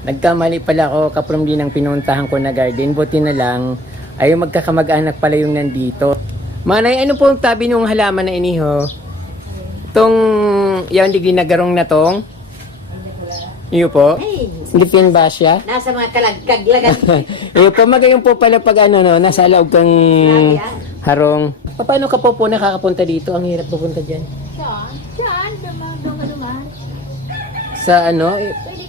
Nagkamali pala ako kaprom din ang pinuntahan ko na garden. Buti na lang ay magkakamag-anak pala yung nandito. Manay, ano po ang tabi ng halaman na iniho? Itong yung di ginagarong na tong? Iyo po? Ay, Hindi pinbasya? nasa mga kalagkaglagan. Iyo po, magayon po pala pag ano no, nasa loob kang harong. Paano ka po nakakapunta dito? Ang hirap pupunta dyan. Saan? Saan? Duman. Sa ano?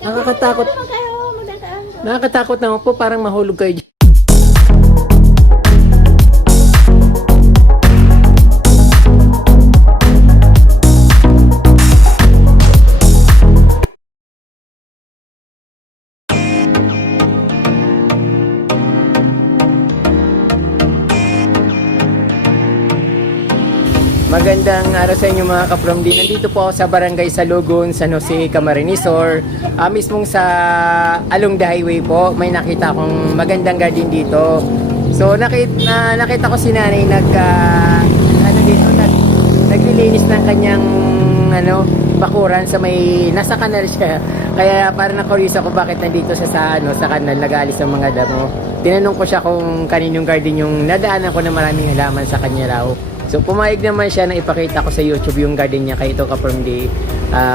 Nakakatakot. Naman kayo, magdadaan. Nakakatakot naman po, parang mahulog kayo dyan. Magandang araw sa inyo mga kapromdi. Nandito po ako sa Barangay Salugon, San Jose, Camarines Sur. Mismong sa along the highway po, may nakita akong magandang garden dito. So nakita ko si nanay naglilinis ng kanyang bakuran sa may nasa kanal siya. Kaya parang na-curious ako bakit nandito siya sa kanal nag-aalis ng mga damo. Tinanong ko siya kung kaninong garden yung nadaanan ko na maraming halaman sa kanya raw. So pumayag naman siya na ipakita ko sa YouTube yung garden niya kay Ito Ka-From-D.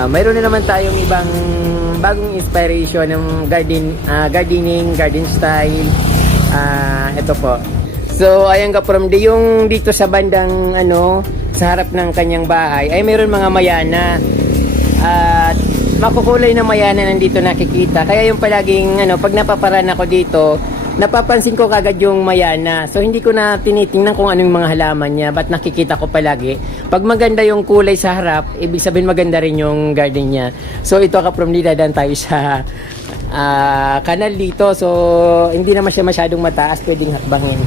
Mayroon na naman tayong ibang bagong inspiration ng gardening, garden style. Ito po. So ayan Ka-From-D, yung dito sa bandang sa harap ng kanyang bahay ay mayroon mga mayana. At makukulay na mayana nandito nakikita. Kaya yung palaging pag napaparan ako dito, napapansin ko kagad yung mayana. So hindi ko na tinitingnan kung anong mga halaman niya, but nakikita ko palagi. Pag maganda yung kulay sa harap, ibig sabihin maganda rin yung garden niya. So ito Ka-From-D, dadaan tayo sa kanal dito. So hindi naman siya masyadong mataas, pwedeng hakbangin.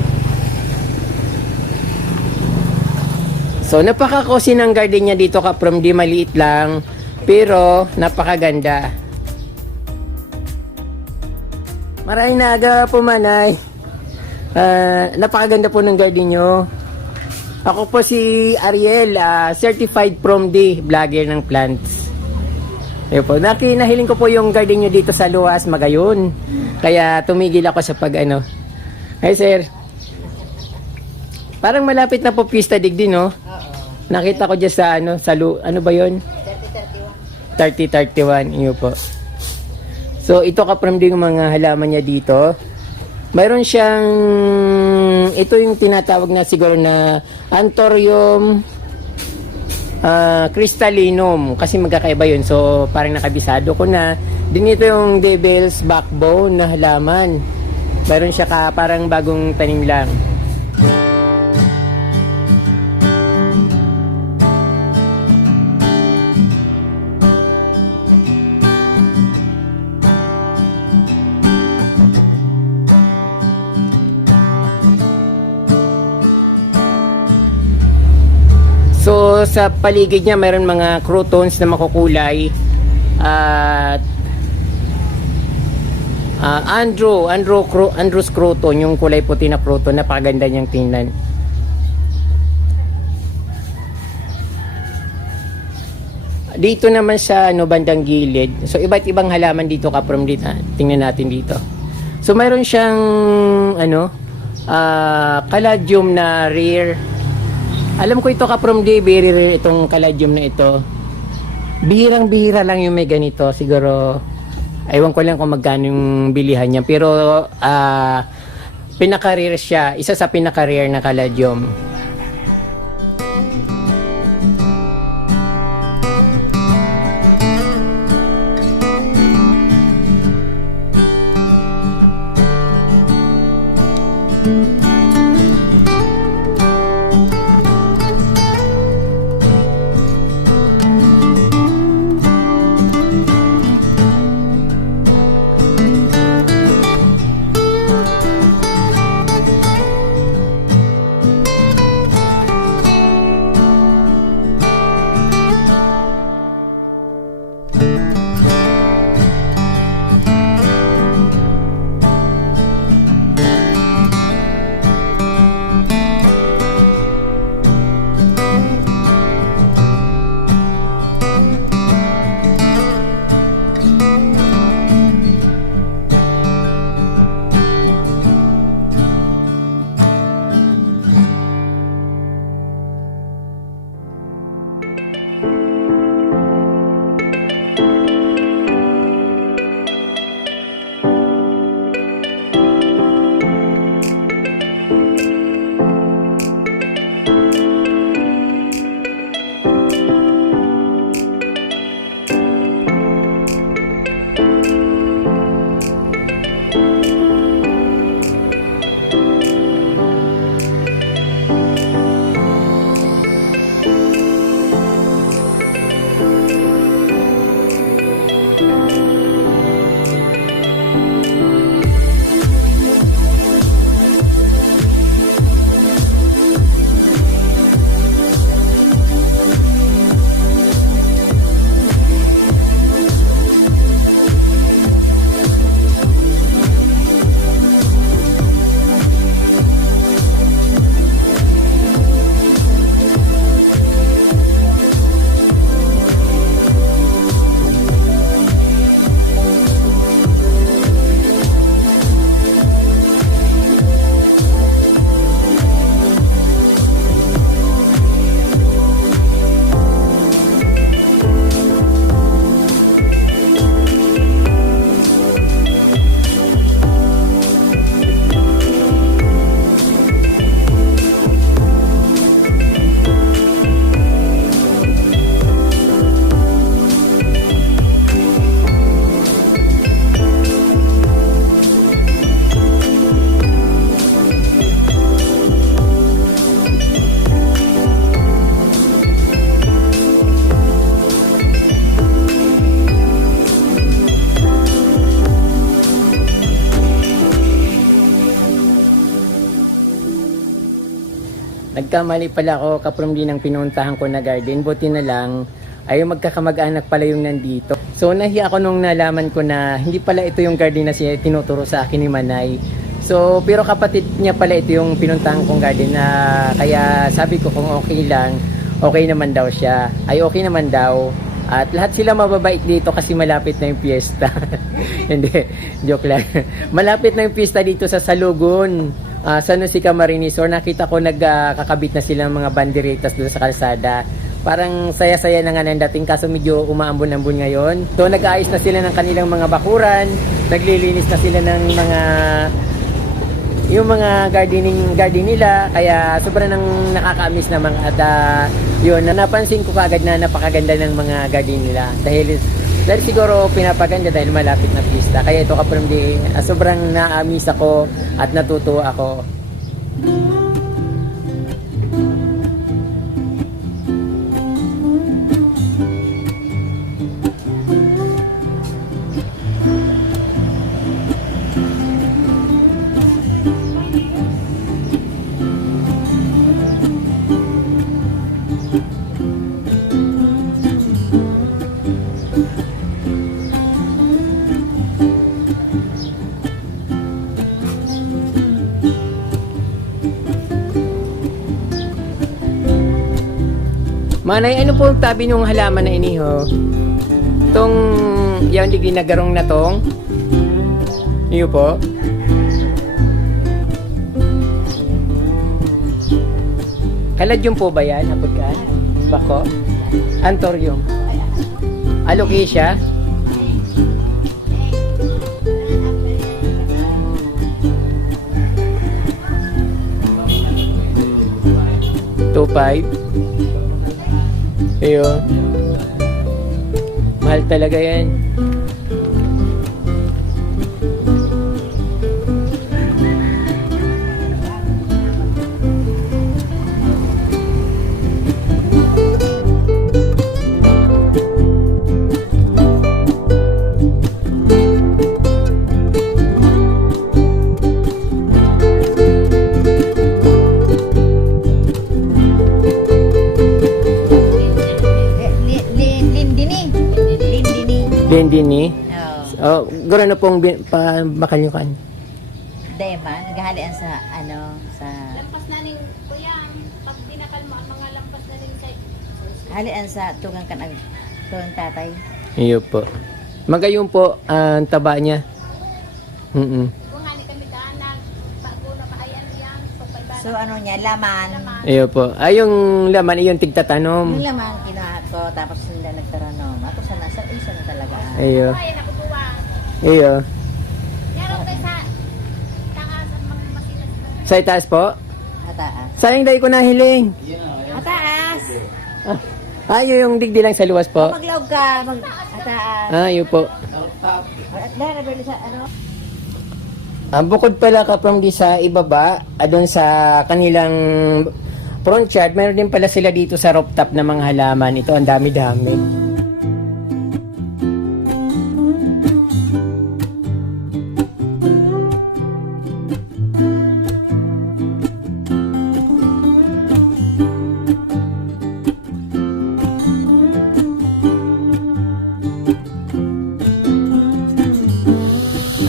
So napaka-cozy ng garden niya dito Ka-From-D, maliit lang pero napakaganda. Maraming naaga po manay. Napakaganda po ng garden nyo. Ako po si Ariel, certified From-D, vlogger ng plants. Ayun po, nahiling ko po yung garden nyo dito sa Luas, Magayon. Kaya tumigil ako sa Hi sir. Parang malapit na po Pista Digdi, no? Nakita ko dyan sa ano ba yun? 3031, iyo po. So ito Ka-From-D yung mga halaman niya dito. Mayroon siyang ito yung tinatawag na siguro na Anthurium crystallinum kasi magkakaiba yun. So parang nakabisado ko na. Din ito yung Devil's Backbone na halaman. Mayroon siya parang bagong tanim lang. So sa paligid niya mayroon mga crotons na makukulay at Andrews croton, yung kulay puti na croton, napakaganda niyang tingnan. Dito naman sa bandang gilid. So iba't ibang halaman dito Ka-From-D. Tingnan natin dito. So mayroon siyang caladium na rare. Alam ko ito Ka-From-D, very rare itong caladium na ito. Bihirang-bihira lang yung may ganito. Siguro, ewan ko lang kung magkano yung bilihan niya. Pero, pinaka-rare siya. Isa sa pinaka-rare na caladium. Nagkamali pala ako kaprom din ang pinuntahan ko na garden. Buti na lang ay magkakamag-anak pala yung nandito. So nahiya ako nung nalaman ko na hindi pala ito yung garden na siya tinuturo sa akin ni Manay. So pero kapatid niya pala ito yung pinuntahan kong garden na kaya sabi ko kung okay lang, okay naman daw siya. Ay okay naman daw. At lahat sila mababait dito kasi malapit na yung piyesta. Hindi, joke lang. Malapit na yung piyesta dito sa Salugon. Sa si Camarines Sur, nakita ko nagkakabit na sila ng mga banderitas doon sa kalsada. Parang saya-saya na nga ng dating kaso medyo umaambon-ambon ngayon. So nag-aayos na sila ng kanilang mga bakuran, naglilinis na sila ng yung mga garden nila, kaya sobrang nang nakaka-miss naman at yun, napansin ko kaagad na napakaganda ng mga garden nila dahil siguro pinapaganda dahil malapit na pista, kaya ito kapag sobrang na-miss ako at natutuwa ako. Manay, ano po ang tabi ng halaman na iniho? Itong, yung di ginagarong na tong? Iyo po? Kaladyum po ba yan? Hapot ka? Bako? Antorium? Alocasia? $2.5? Ayun. Mahal talaga yan. Lindini. Oh, guro na pong makalyukan. Dema, naghahalian sa sa Lampas na ning kuya, pag dinakal mo ang mga lampas na ning sa halian sa tugang kanag tugang tatay. Iyo po. Magayon po ang taba niya. kung hani kami daanag, bago na maayan yan, pagpalbaran. So ano niya, laman. Iyo po. Ay yung laman iyon tigtatanom. Yung laman kinuha ko tapos sila nagtaranom. Ako sana sa isa na talaga. Iyo. Ay, nakutuwa. Iyo. Meron kayo sa taas ang mga makinas na. Sa itaas po? Ataas. Sayang dahil ko nahiling. Ataas. Ay, yung digdi lang sa luwas po. Maglawag ka, ataas. Iyo po. At dahil na sa ano? Ang bukod pala ka from di sa ibaba, doon sa kanilang front yard, meron din pala sila dito sa rooftop na mga halaman. Ito, ang dami-dami.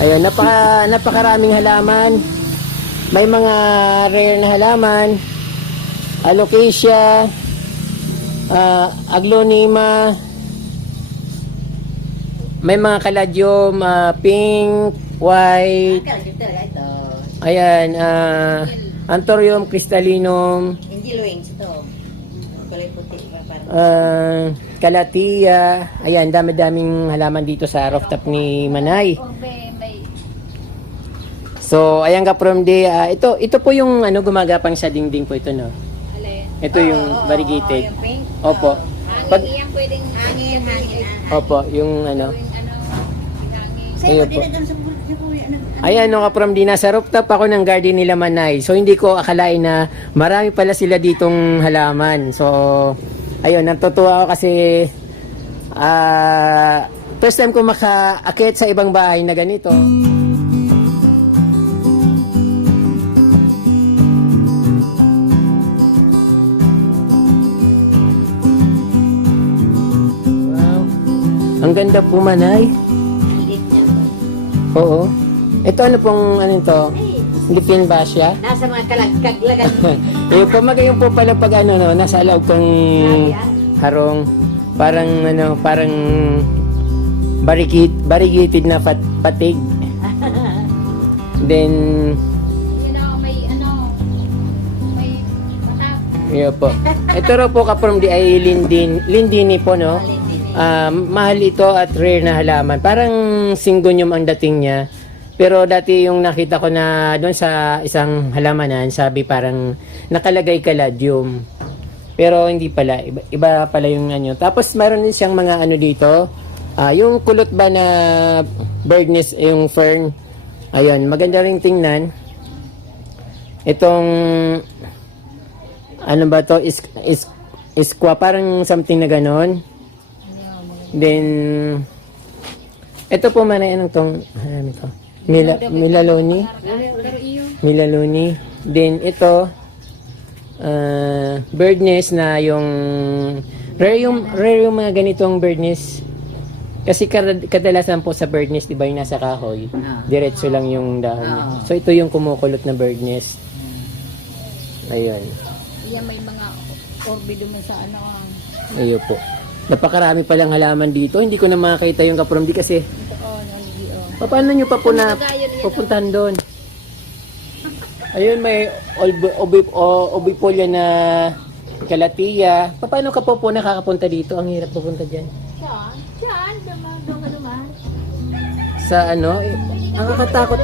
Ayun, napakaraming halaman. May mga rare na halaman. Alocasia, Aglonema. May mga kaladyum, pink, white. Kalagip talaga ito. Ayan, Anthurium crystallinum, Hindi wings ito. Kulay puti. Parang Calathea. Ayan, dami-daming halaman dito sa rooftop ni Manay. May So, ayan ka from ito po yung gumagapang sa dingding po ito, no? alin. Ito yung variegated. Yung pink. Opo. Hangin Pag, iyan pwedeng Hangin. opo, yung hangin. Sa'yo, Ayun di po. na doon sa kuya. ayan, no ka from nasa rooftop ako ng garden nila Manay. So, hindi ko akalain na marami pala sila ditong halaman. So, ayun, natutuwa ako kasi first time ko makaakit sa ibang bahay na ganito. ganda po manay. Higit niya. Oo. Ito ano pong ano ito? Ay, Lipin ba siya? nasa mga kalagkaglagan. Eh, pamagayon po pala pag ano, no, nasa loob kong harong. Parang ano, parang barricaded na patig. Then, may batak. yun po. Ito raw po kaprom di ay lindini po, no? Mahal ito at rare na halaman. Parang syngonium ang dating niya. Pero dati yung nakita ko na doon sa isang halamanan, sabi parang nakalagay caladium. Pero hindi pala, iba pala yung ano. Tapos mayroon din siyang mga ano dito. Yung kulot ba na bird nest, yung fern. Ayun, maganda ring tingnan. Itong ano ba to? Iskwa, parang something na ganon. Then ito po man ay anong tong ano to? Milaloni. Milaloni. Then ito bird nest na yung rare yung mga ganitong bird nest. Kasi kadalasan po sa bird nest, diba yung nasa kahoy, diretso lang yung dahon niya. So ito yung kumukulot na bird nest. Ayun. Yan may mga orbido mo sa ano. Ayun po. Napakarami palang halaman dito. Hindi ko na makakita yung kapromdi kasi paano nyo pa po na pupuntahan doon? Ayun, may obipolia na kalatiya. Paano ka po nakakapunta dito? Ang hirap pupunta dyan. Diyan, doon ka naman. Sa ano? Nakakatakot.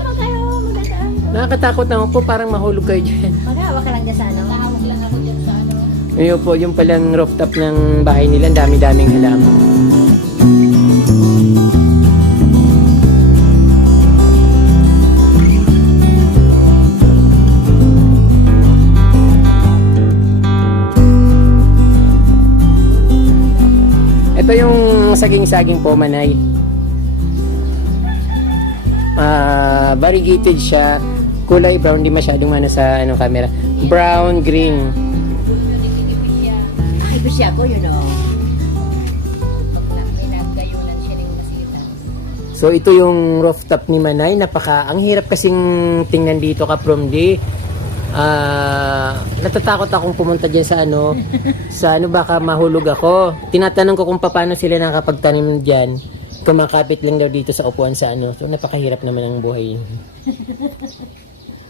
Nakakatakot naman po. Parang mahulog kayo dyan. Mag-hawak ka lang dyan sa ano. Nakawag lang ako dyan sa ano. Ayun po, yung palang rooftop ng bahay nila. Ang dami-daming halaman. Ito yung saging-saging po manay. Variegated siya. Kulay brown, di masyadong ano sa ano camera. Brown, green. Ay, siya ko yun o. May nagayunan siya ng masita. So ito yung rooftop ni Manay. Ang hirap kasing tingnan dito ka from di. Natatakot akong pumunta diyan sa ano baka mahulog ako. Tinatanong ko kung paano sila nakapagtanim diyan. Kumakapit lang daw dito sa upuan sa ano. So napakahirap naman ang buhay.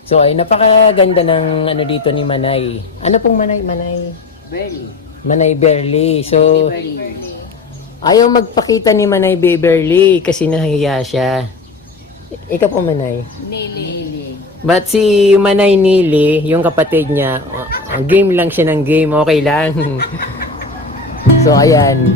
So ay napakaganda ng ano dito ni Manay. Ano pong Manay? Barely. Manay Beverly. So Barely. ayaw magpakita ni Manay Beverly kasi nahihiya siya. Ikaw po Manay. Lily. But si Manay Nili, yung kapatid niya, game lang siya ng game, okay lang. So ayan.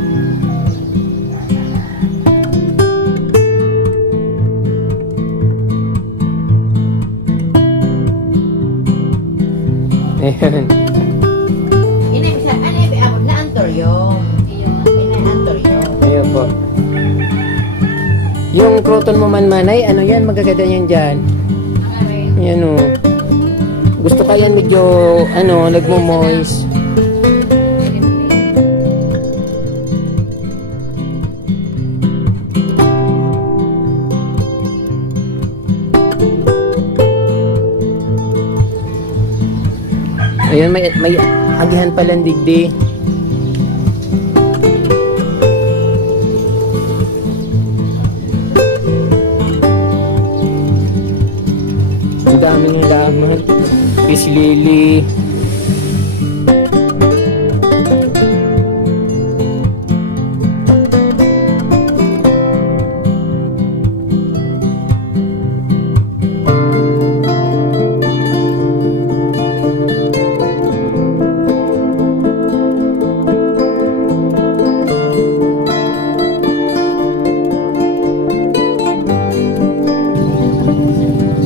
Ayan. Inay, ano yung abot na antorium? Inay, antorium. Ayun po. Yung croton mo man Manay, ano yan, magaganda yan dyan. Yan o. Gusto ka yan medyo, ano, nagmo-moist. Ayun, may agihan palang digdi. Ang daming halaman. Fish lily.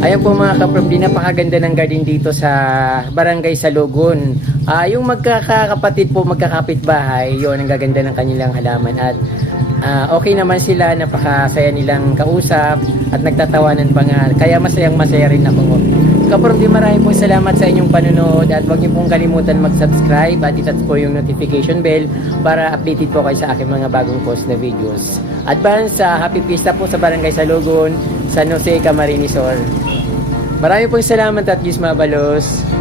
Ayan po mga kapromdi, napakaganda ng garden dito sa Barangay Salugon. Yung magkakapatid po, magkakapitbahay, yun ang gaganda ng kanilang halaman. At okay naman sila, napakasaya nilang kausap at nagtatawanan pa nga. Kaya masayang-masaya rin ako. Kapromdi, maraming pong salamat sa inyong panonood at huwag niyo pong kalimutan mag-subscribe at itat po yung notification bell para updated po kayo sa aking mga bagong post na videos. Advance sa Happy Pista po sa Barangay Salugon, San Jose, Camarines Sur. Marami pong salamat at Diyos mabalos.